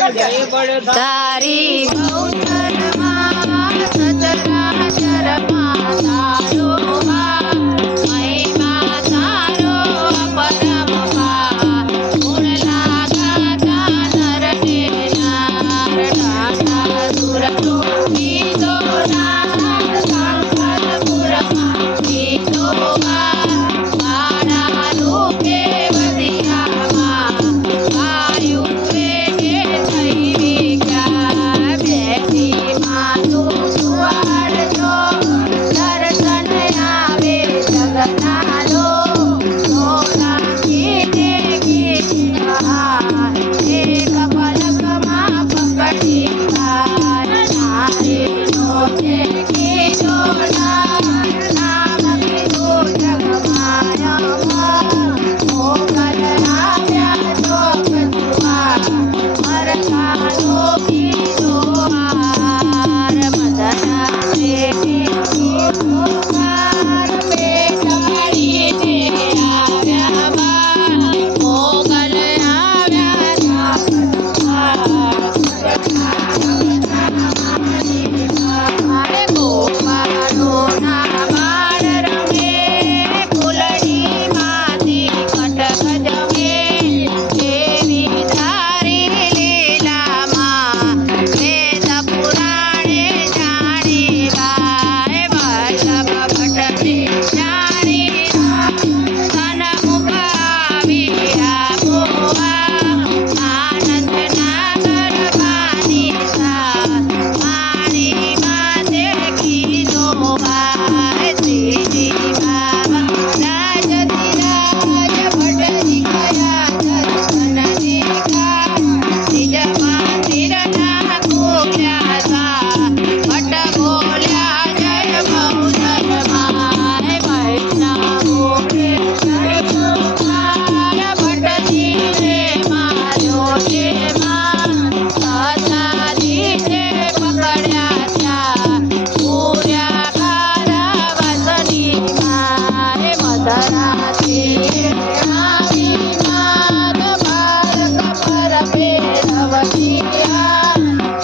તારી ગૌચરમાં સચરાચરમાં તારો મહિમા તારો પરમ ગુણ લાગતા નરને નાર દાતા સુરનો ગીતો નાદ સંકલ્પુરમાં ગીતો મારા રૂપે વદિયામાં વાયુ વેગે થઈ વિખ્યા બેઠી માનું સુવાડ જો દર્શન આવે જગનાલો સોનાથી તે ગીતા એક પલકમાં પકડી નારીનો તે ગીતો નામ કીધું જગમાયામાં મોગલ આવ્યા ચોક જુવાર મરઘાનો કીધો હાર મદના ગીતો હાર બેટાડીને આવ્યા બાર મોગલ આવ્યા અરે ગોપાળો ના બાળ રમે ફૂલડી માંથી કટક જમે દેવી ધારી લીલામાં વેદ પુરાણે જાણી ગાય વલ્લભ ભટ્ટને જાણી સન્મુખ આવ્યા બોવા આનંદ ના ગરબાની સાથ મારી માતે કીધો ભાઈ શ્રીજી બાબા રાજધિરાજ ભટ્ટજી ગયા દર્શન દેખા નિજ મંદિરના ગોપ્યા સ્વા ભટ્ટ બોલ્યા જય બહુધર્માય વૈષ્ણવો કે જય કુમાર ભટ્ટજીને માર્યો છે માં સસાદીને પકડ્યા ત્યાં પૂર્યા કારાવાસની મારે મધરાથી આવી માત બાળક પર ફેરવતી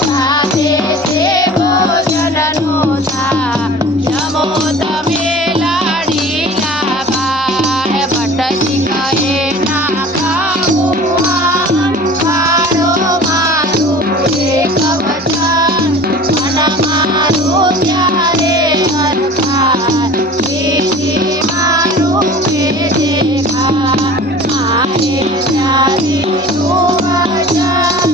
સાથે તે ભોજનનો થા જમો તમે લાડીલા બાળ ભટ્ટજી કહે ના ખાવું મારો મારું એક વચન મન મારું ત્યારે હરખાય બીજી મારું વેદે ખા મારે ત્યારીનું વચન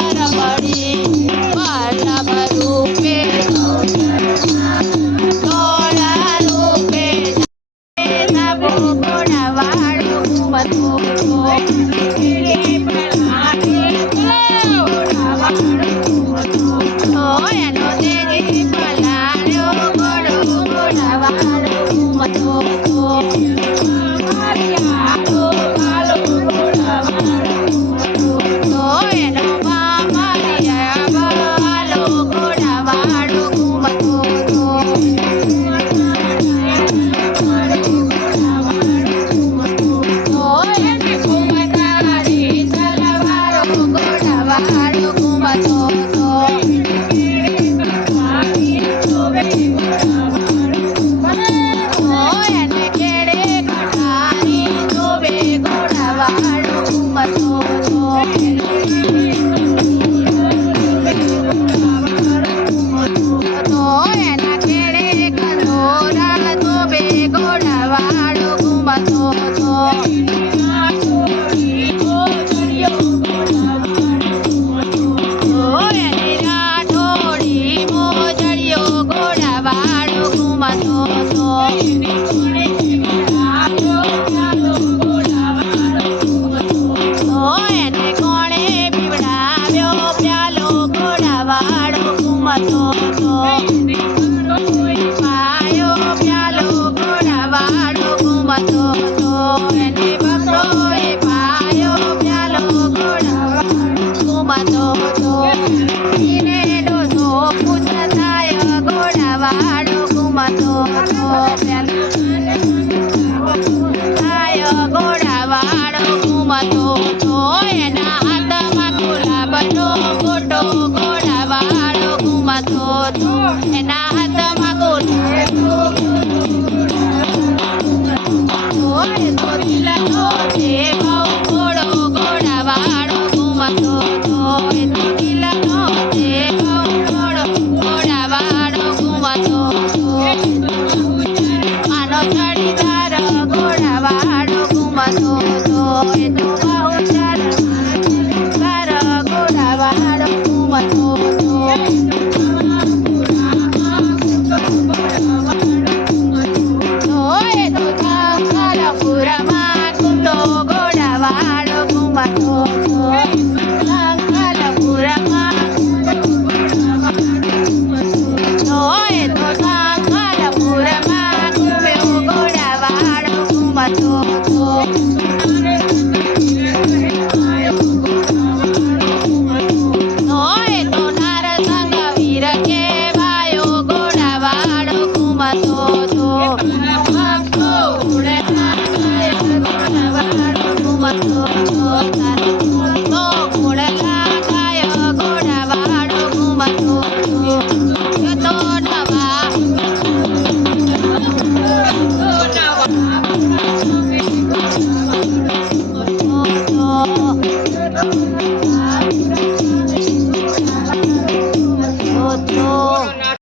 ખબર પડી વલ્લભ રૂપે તોળા રૂપે નવો ગુણવાળો ઘૂમતો એનો દેજી પલાળ્યો ગોળો ગુણવાળો ઘૂમતો એનો મામરિયા વાલો ઘોડાવાળો ઘૂમતો એને ઘૂમતારી તલવારો ઘોડાવાળો ઘૂમતો એને કેળે કટારી જોવે ઘોડાવાળો ઘૂમતો એના કેળે કટોરા જોવે ઘોડાવાળો ઘૂમતો એની રાઠોડી મોજડિયો ઘોડાવાળો ઘૂમતો એને કોણે પીવડાવ્યો પ્યાલો ઘોડાવાળો ઘૂમતો પાયો પ્યાલો ઘોડાવાળો ઘૂમતો એને બકરોએ પાયો પ્યાલો ઘોડાવાળો ઘૂમતો એને ડોસો પૂછતાય ઘોડાવાળો ઘૂમતો ઘોડાવાળો ઘૂમતો એના હાથમાં ગુલાબનો મોટો